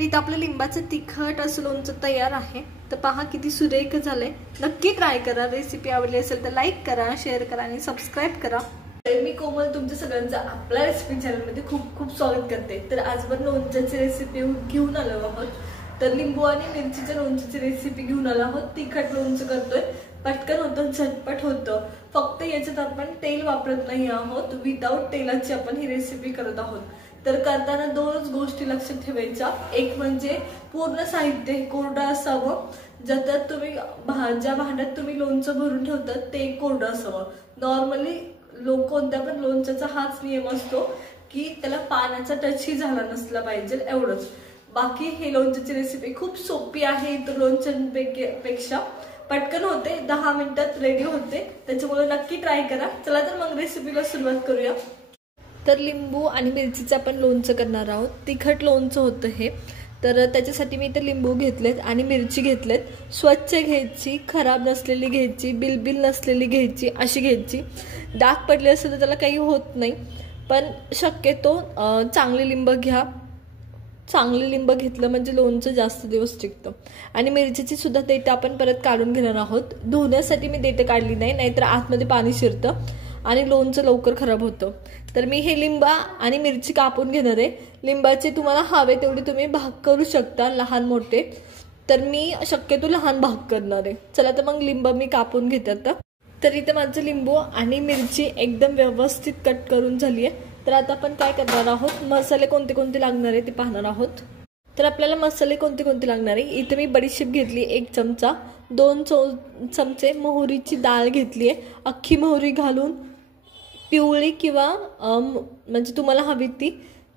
इथं आपलं लिंबाचं तिखट असं लोणचं तयार आहे। तर पहा किती सुरेख झालंय। नक्की ट्राय करा। रेसिपी आवडली असेल तर लाईक करा, शेअर करा आणि सबस्क्राईब करा। मी कोमल तुमच्या सगळ्यांचं आपल्या रेसिपी चॅनलमध्ये खूप खूप स्वागत करते। तर आजवर लोणच्याची रेसिपी घेऊन आलो आहोत। तर लिंबू आणि मिरचीच्या लोणच्याची रेसिपी घेऊन आलो आहोत। तिखट लोणचं करतोय, पटकन होतं, झटपट होतं। फक्त याच्यात आपण तेल वापरत नाही आहोत, विदाउट तेलाची आपण ही रेसिपी करत आहोत। तर करताना दोनच गोष्टी लक्षात ठेवायच्या। एक म्हणजे पूर्ण साहित्य कोरडं असावं, ज्याच्यात तुम्ही ज्या भांड्यात तुम्ही लोणचं भरून ठेवतात ते कोरडं असावं। नॉर्मली कोणत्या पण लोणच्याचा हाच नियम असतो की त्याला पाण्याचा टचही झाला नसला पाहिजे, एवढंच। बाकी हे लोणच्याची रेसिपी खूप सोपी आहे। इतर लोणच्यांपेक्षा पटकन होते, 10 मिनिटात रेडी होते। त्याच्यामुळे नक्की ट्राय करा। चला तर मग रेसिपीला सुरुवात करूया। तर लिंबू आणि मिरचीचं आपण लोणचं करणार आहोत। तिखट लोणचं होतं हे। तर त्याच्यासाठी मी इथे लिंबू घेतलेत आणि मिरची घेतलेत। स्वच्छ घ्यायची, खराब नसलेली घ्यायची, बिलबिल नसलेली घ्यायची, अशी घ्यायची। डाग पडले असेल तर त्याला काही होत नाही, पण शक्यतो चांगली लिंब घ्या। चांगली लिंब घेतलं म्हणजे लोणचं जास्त दिवस टिकतं। आणि मिरचीची सुद्धा देठं आपण परत काढून घेणार आहोत। धुण्यासाठी मी देठं काढली नाही, नाहीतर आतमध्ये पाणी शिरतं आणि लोणचं लवकर खराब होतं। तर मी हे लिंबा आणि मिरची कापून घेणार आहे। लिंबाचे तुम्हाला हवे तेवढे तुम्ही भाग करू शकता, लहान मोठे। तर मी शक्यतो लहान भाग करणार आहे। चला तर मग लिंब मी कापून घेते आता। तर इथे माझं लिंबू आणि मिरची एकदम व्यवस्थित कट करून झाली आहे। तर आता आपण काय करणार आहोत, मसाले कोणते कोणते लागणार आहे ते पाहणार आहोत। तर आपल्याला मसाले कोणते कोणते लागणार आहे, इथे मी बडीशेप घेतली 1 चमचा, 2 चमचे मोहरीची डाळ घेतली आहे। अख्खी मोहरी घालून पिवळी किंवा म्हणजे तुम्हाला हवी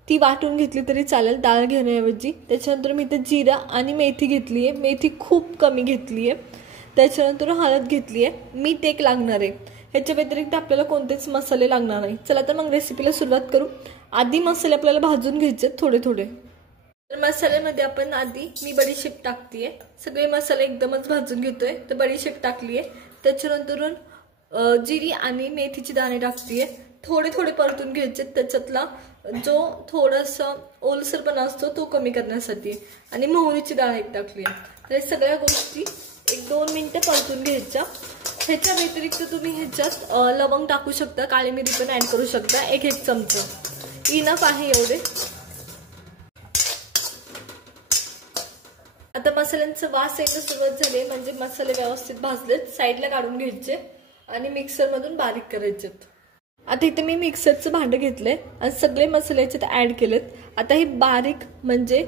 ती वाटून घेतली तरी चालेल, डाळ घेण्याऐवजी। त्याच्यानंतर मी इथे जिरा आणि मेथी घेतली आहे। मेथी खूप कमी घेतली आहे। त्याच्यानंतर हळद घेतली आहे। मीठ एक लागणार आहे। ह्याच्या व्यतिरिक्त आपल्याला कोणतेच मसाले लागणार नाही। चला तर मग रेसिपीला सुरुवात करू। आधी मसाले आपल्याला भाजून घ्यायचे थोडे थोडे। तर मसाल्यामध्ये आपण आधी मी बडीशेप टाकतीये। सगळे मसाले एकदमच भाजून घेतोय। तर बडीशेप टाकली आहे। त्याच्यानंतर जिरी आणि मेथीची दाणे टाकतीये। थोडे थोडे परतून घ्यायचे, त्याच्यातला जो थोडासा ओलसरपणा असतो तो कमी करण्यासाठी। आणि मोहरीची डाळ एक टाकली आहे। तर सगळ्या गोष्टी 1-2 मिनिटं परतून घ्यायच्या। ह्याच्या व्यतिरिक्त तुम्ही ह्याच्यात लवंग टाकू शकता, काळी मिरी पण ऍड करू शकता, 1 चमचा इनफ आहे एवढे। आता मसाल्यांचा वास यायला सुरुवात झाली, म्हणजे मसाले व्यवस्थित भाजलेत। साईडला काढून घ्यायचे आणि मिक्सर मधून बारीक करायचे। आता इथे मी मिक्सरचं भांडं घेतलंय आणि सगळे मसाले याच्यात ऍड केलेत। आता हे बारीक म्हणजे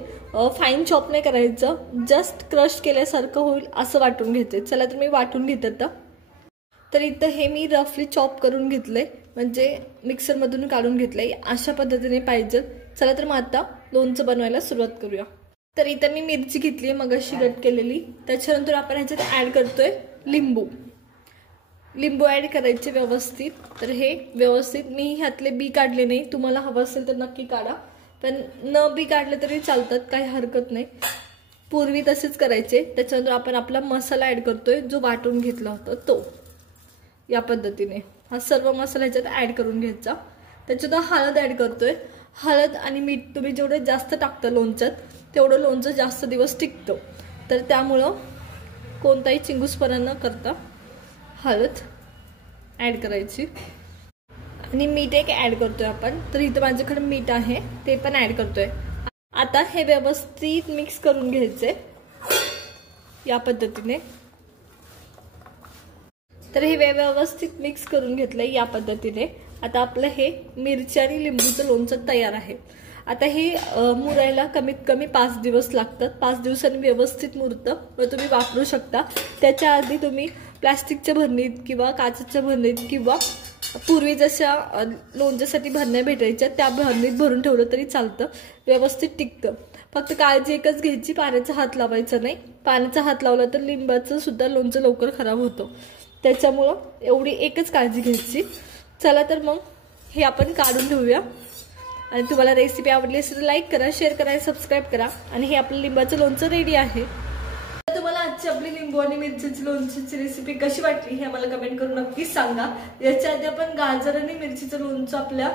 फाईन चॉप नाही करायचं, जस्ट क्रश केल्यासारखं होईल असं वाटून घ्यायचं। चला तर मी वाटून घेते आता। तर इथं हे मी रफली चॉप करून घेतलंय, म्हणजे मिक्सर मधून काढून घेतलंय, अशा पद्धतीने पाहिजे। चला तर मग आता लोणचं बनवायला सुरुवात करूया। तर इथं मी मिरची घेतली आहे मगाशी कट केलेली। त्याच्यानंतर आपण ह्याच्यात ऍड करतोय लिंबू। लिंबू ऍड करायचे व्यवस्थित। तर हे व्यवस्थित, मी ह्यातले बी काढले नाही, तुम्हाला हवं असेल तर नक्की काढा, पण न बी काढले तरी चालतात, काही हरकत नाही। पूर्वी तसेच करायचे। त्याच्यानंतर आपण आपला मसाला ऍड करतोय जो वाटून घेतला होता तो, या पद्धतीने हा सर्व मसाला ह्याच्यात ऍड करून घ्यायचा। त्याच्यात हळद ऍड करतोय। हळद आणि मीठ तुम्ही जेवढे जास्त टाकता लोणच्यात तेवढं लोणचं जास्त दिवस टिकतं। तर त्यामुळं कोणताही चिंगूसपणा न करता हळद ऍड करायची आणि मीठ एक ऍड करतोय आपण। तर इथं माझ्याकडे मीठ आहे ते पण ऍड करतोय। आता हे व्यवस्थित मिक्स करून घ्यायचे या पद्धतीने। तर हे व्यवस्थित मिक्स करून घेतलंय या पद्धतीने। आता आपलं हे मिरची आणि लिंबूचं लोणचं तयार आहे। आता हे मुरायला कमीत कमी 5 दिवस लागतात। 5 दिवसांनी व्यवस्थित मुरतं व तुम्ही वापरू शकता। त्याच्या आधी तुम्ही प्लास्टिकच्या भरणीत किंवा काचेच्या भरणीत किंवा पूर्वी जशा लोणच्यासाठी भरण्या भेटायच्या त्या भरणीत भरून ठेवलं तरी चालतं, व्यवस्थित टिकतं। फक्त काळजी एकच घ्यायची, पाण्याचा हात लावायचा नाही। पाण्याचा हात लावला तर लिंबाचं सुद्धा लोणचं लवकर खराब होतं। त्याच्यामुळं एवढी एकच काळजी घ्यायची। चला तर मग हे आपण काढून ठेवूया। आणि तुम्हाला रेसिपी आवडली असेल तर लाईक करा, शेअर करा आणि सबस्क्राईब करा। आणि हे आपलं लिंबाचं लोणचं रेडी आहे। तुम्हाला आजची आपली लिंबू आणि मिरचीची लोणचीची रेसिपी कशी वाटली हे मला कमेंट करून नक्कीच सांगा। याच्या आधी आपण गाजर आणि मिरचीचं लोणचं आपल्या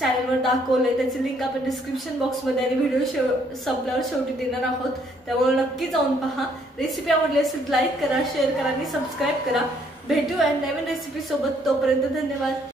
चॅनलवर दाखवलंय, त्याची लिंक आपण डिस्क्रिप्शन बॉक्समध्ये आणि व्हिडिओ संपल्यावर शेवटी देणार आहोत, त्यामुळे नक्की जाऊन पहा। रेसिपी आवडली असेल लाईक करा, शेअर करा आणि सबस्क्राईब करा। भेटूया नवीन रेसिपी सोबत, तोपर्यंत धन्यवाद।